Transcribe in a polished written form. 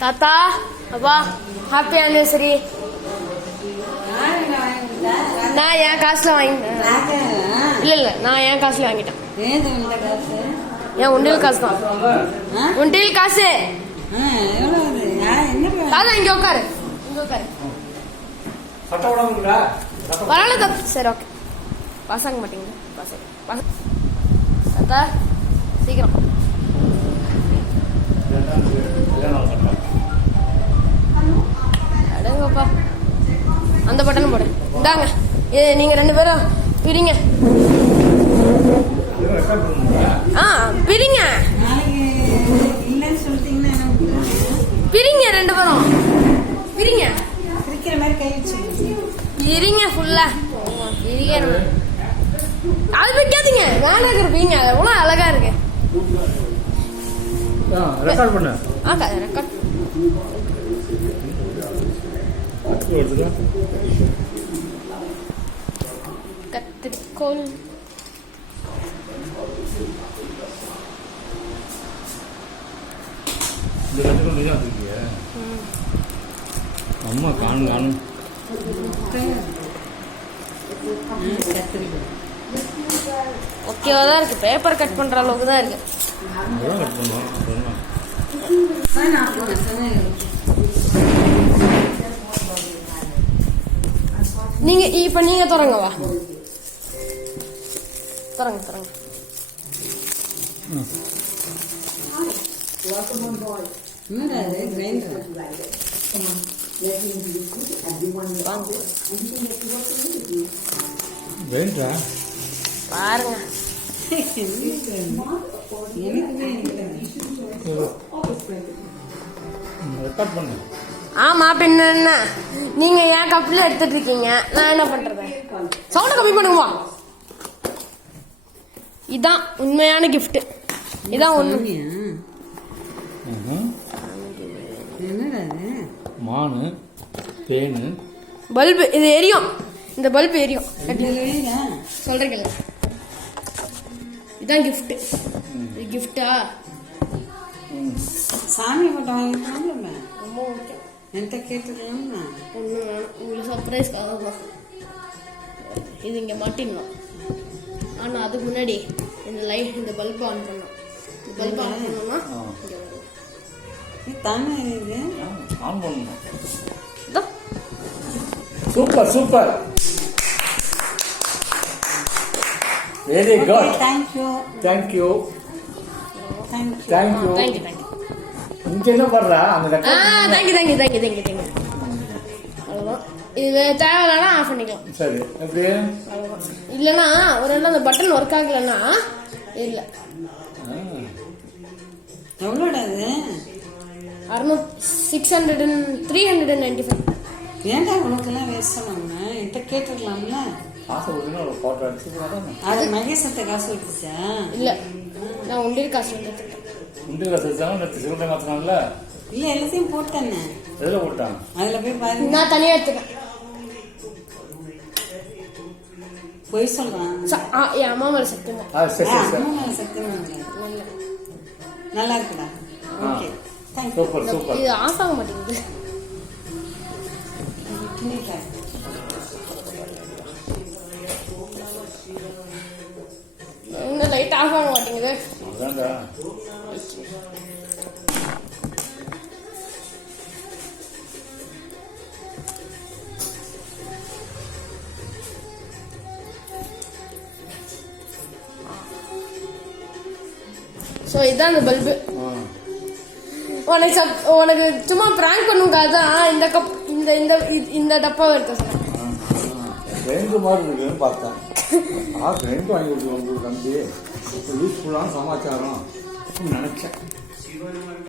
தாத்தா அப்பா happy anniversary. நான் என் காசுல வாங்கிட்டேன். இல்ல நான் என் காசுல வாங்கிட்டேன். என் உண்டியல் காசு தான். உண்டியல் காசு. அதான் இங்க உட்காரு. வரல சரி ஓகே. பசங்க மாட்டீங்க தாத்தா சீக்கிரம். அடங்கப்பா அந்த பட்டன் போடு. இந்தாங்க நீங்க 2 பேரும் பிரிங்க. பிரிங்க பிரிங்க 2 பேரும் பிரிங்க. பிரிங்க ஃபுல்லா பிரிங்க. அது வைக்காதீங்க. வேலை இருப்பீங்க. எவ்வளோ அழகா இருக்கு. ரெக்கார்ட் பண்ணு. ரெக்கார்ட் கத்திரிக்கோள் அம்மா காணும் ஓகேவா தான் இருக்கு. பேப்பர் கட் பண்ற அளவுக்கு தான் இருக்கு. நீங்க இப்ப நீங்க தொடங்க வா. தொடங்க பாருங்க. ஆமா பின்ன என்ன நீங்க ஏன் கப்ல எடுத்துட்டு இருக்கீங்க. நான் என்ன பண்றது. சவுண்ட் கம்மி பண்ணுங்க. இதான் உண்மையான கிஃப்ட். இதான் உண்மை. மானு பேனு பல்பு. இது எரியும். இந்த பல்பு எரியும். சொல்றீங்களா இதான் கிஃப்ட். இது கிஃப்டா சாமி மட்டும் வாங்கிக்கலாம்ல. ரொம்ப முக்கியம். என்கிட்ட கேட்டுக்கலாம்னா ஒன்று வேணும். உங்களுக்கு சர்ப்ரைஸ்க்காக தான். இது இங்கே மாட்டிடணும். ஆனால் அதுக்கு முன்னாடி இந்த லைட் இந்த பல்ப் ஆன் பண்ணணும். இந்த பல்ப் ஆன் பண்ணோம்னா இங்கே வரும். தானே இது ஆன் பண்ணணும். Super very good. தேங்க்யூ. இங்க என்ன பண்றா அந்த தேங்க்யூ. இது தேவையில்லைன்னா ஆஃப் பண்ணிக்கலாம். சரி எப்படி இல்லைன்னா ஒரு அந்த பட்டன் ஒர்க் ஆகலைன்னா இல்ல. எவ்வளோடா அது? 395. ஏன்டா உனக்கெல்லாம் வேஸ்ட் பண்ணாம என்கிட்ட கேட்டுக்கலாம்ல. காசு ஒரு போட்டோ அடிச்சு அது மகேசத்தை காசு எடுத்துச்சா? இல்ல நான் உண்டியல் காசு எடுத்துட்டேன். உண்டியல் காசு எடுத்தாங்க. சிறுட்டை மாத்தினால இல்ல எல்லாத்தையும் போட்டேன்னு. எதுல போட்டாங்க? அதுல போய் பாருங்க. நான் தனியா எடுத்துட்டேன். போய் சொல்றான். என் அம்மா மேல சத்தியமா. அம்மா மேல சத்தியமா நல்லா இருக்குடா. Okay super. இது ஆஃப் ஆக மாட்டேங்குது. இன்னும் லைட் ஆஃப் ஆக மாட்டேங்குது. ஸோ இதுதான் அந்த பல்பு. உனக்கு சும்மா பிராங்க் பண்ணுங்க. அதான் இந்த கப் இந்த டப்பாவை எடுக்க சொன்னேன். மாதிரி இருக்குன்னு பார்த்தேன். வாங்கி கொடுத்து உங்களுக்கு தம்பி யூஸ்ஃபுல்லான சமாச்சாரம் நினைச்சேன்.